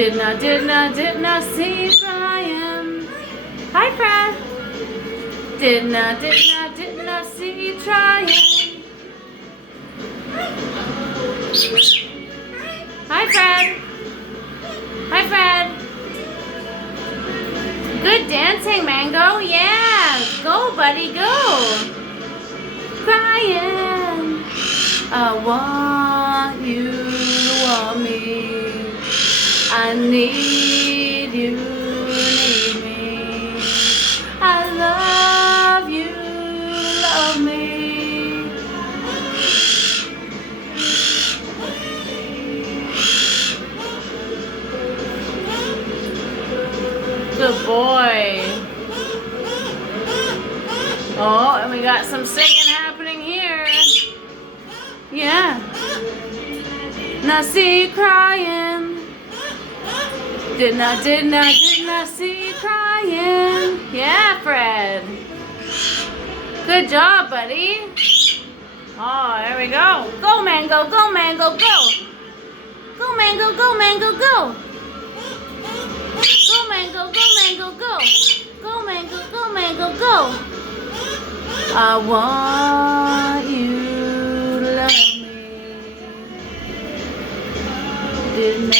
did not see you crying. Hi, Fred. Did not see you trying. Hi, Fred. Hi, Fred. Good dancing, Mango. Yeah. Go, buddy, go. Crying. I want you to want me. I need you, need me. I love you, love me. Good boy. Oh, and we got some singing happening here. Yeah. Now see you crying. Did not see you crying. Yeah, Fred. Good job, buddy. Oh, there we go. Go, Mango, go, Mango, go. Go, Mango, go, Mango, go. Go, Mango, go, Mango, go. Go, Mango, go, Mango, go. I want you to love me. Did not